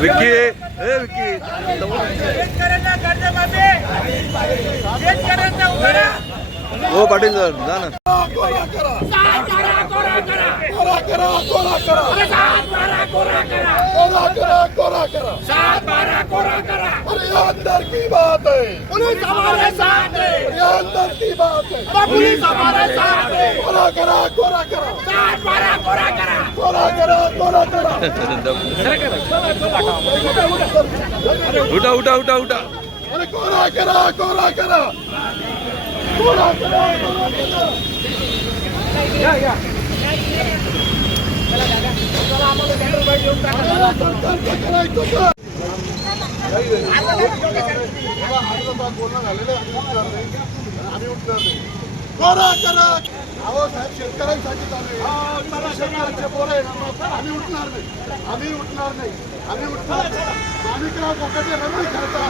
विक्की विक्की शेतकऱ्यांना कर्जमाफी शेतकऱ्यांचा उभारा हो पाटील सर जा ना. अरे अंदर की बात है। ابا پولیس آ پارا سار کي بولا کرا گورا کرا سار پارا گورا کرا بولا کرا گورا کرا ڊوٽا ڊوٽا ڊوٽا ڊوٽا اور گورا کرا گورا کرا گورا کرا بولا کرا आम्ही उठणार नाही अहो साहेब शेतकऱ्यांसाठी शेतकऱ्यांचे आम्ही उठणार नाही. आम्ही उठणार नाही. आम्ही उठणार माणिकराव कोकटे रवी खेळता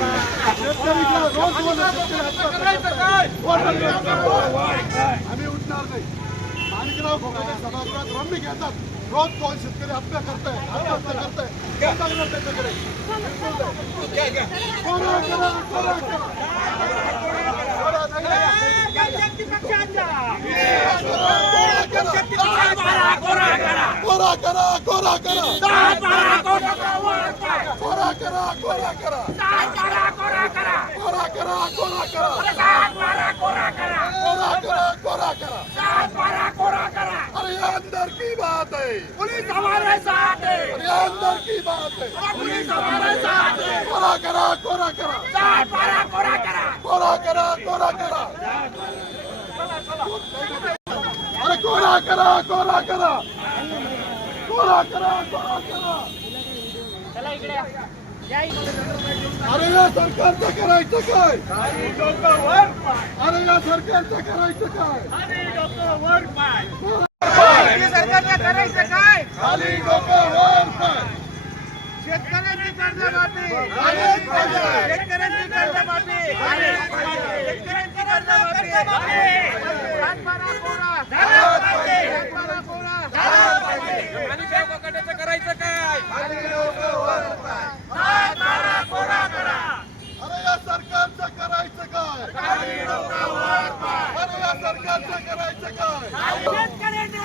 शेतकरी उठणार नाही. माणिकराव कोकटे सभागृहात रमी खेळतात. रोज दोन शेतकरी हत्या करताय आत्महत्या करताय काय सांगणार त्याच्याकडे कोरा करा कोरा करा कोरा नाही, नाही. कोरा करा कोरा करा कोरा करा कोरा करा कोरा करा कोरा करा कोरा करा कोरा करा कोरा करा ये अंदर की बात है। पुलिस हमारे साथ है। अरे ये अंदर की बात है। पुलिस हमारे साथ है। कोरा करा। कोरा करा। कोरा करा कोरा करा। अरे कोरा करा। कोरा करा। कोरा करा कोरा करा अरे या सरकारचं करायचं काय? अरे या सरकारचं करायचं काय? शेतकऱ्यांची कर्जमाफी. झालीच पाहिजे. शेतकऱ्यांची कर्जमाफी. शेतकऱ्यांची कर्जमाफी. सातबारा कोरा सातबारा कोरा. अरे या सरकारचं करायचं काय? अरे या सरकारचं करायचं काय? शेतकऱ्यांना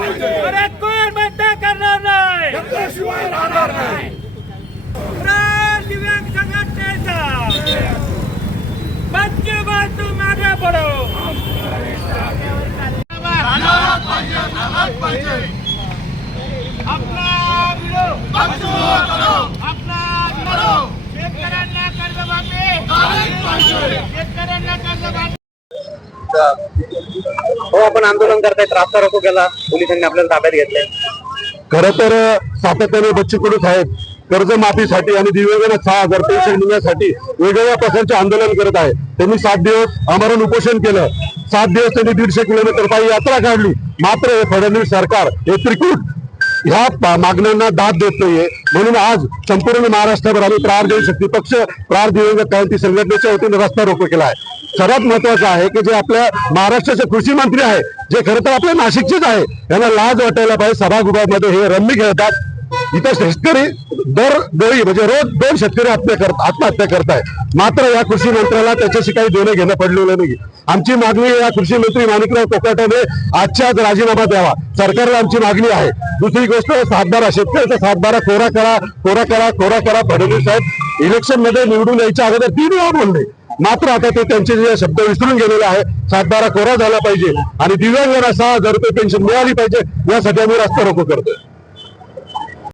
पाहिजे. परत कोण बंद करणार नाही? शिवाय राहणार नाही. दिव्यांग संघटनेचा बच्चे बाजू मागे पडो. आपला आपला शेतकऱ्यांना कर्ज माफी शेतकऱ्यांना कर्ज हो आपण आंदोलन करतायत रास्ता रोको केला. पोलिसांनी आपल्याला ताब्यात घेतलंय. खर तर सातत्याने बच्चू कडू साहेब कर्जमाफीसाठी आणि दिव्यांगांना सहा हजार पेन्शन मिळण्यासाठी वेगवेगळ्या प्रकारचे आंदोलन करत आहे त्यांनी सात दिवस आमरण उपोषण केलं. सात दिवस त्यांनी दीडशे किलोमीटर पायी यात्रा काढली. मात्र हे फडणवीस सरकार हे त्रिकूट. ह्या मागण्यांना दाद देत नाहीये. म्हणून आज संपूर्ण महाराष्ट्रभर आम्ही प्रार देऊ शकते. पक्ष प्रार दिव्यांग क्रांती संघटनेच्या वतीने रस्ता रोको केला आहे सर्वात महत्वाचं आहे की जे आपल्या महाराष्ट्राचे कृषी मंत्री आहे जे खरं तर आपल्या नाशिकचेच आहे यांना लाज वाटायला पाहिजे सभागृहामध्ये हे रम्मी खेळतात. इथं शेतकरी दर गळी म्हणजे रोज दोन शेतकरी हत्या करत आत्महत्या करताय. मात्र या कृषी मंत्र्याला त्याच्याशी काही देणं घेणं पडलेलं नाही आमची मागणी या कृषी मंत्री माणिकराव कोकाटाने आजच्या आज राजीनामा द्यावा. सरकारला आमची मागणी आहे. दुसरी गोष्ट सातबारा शेतकऱ्याचा सातबारा कोरा करा कोरा करा कोरा करा फडणवीस साहेब इलेक्शनमध्ये निवडून यायच्या अगोदर तीन वेळा बोलले. मात्र आता ते त्यांचे जे शब्द विसरून गेलेले आहे सातबारा कोरा झाला पाहिजे आणि दिव्यांगांना सहा हजार रुपये पेन्शन मिळाली पाहिजे यासाठी आम्ही रस्ता रोको करतोय.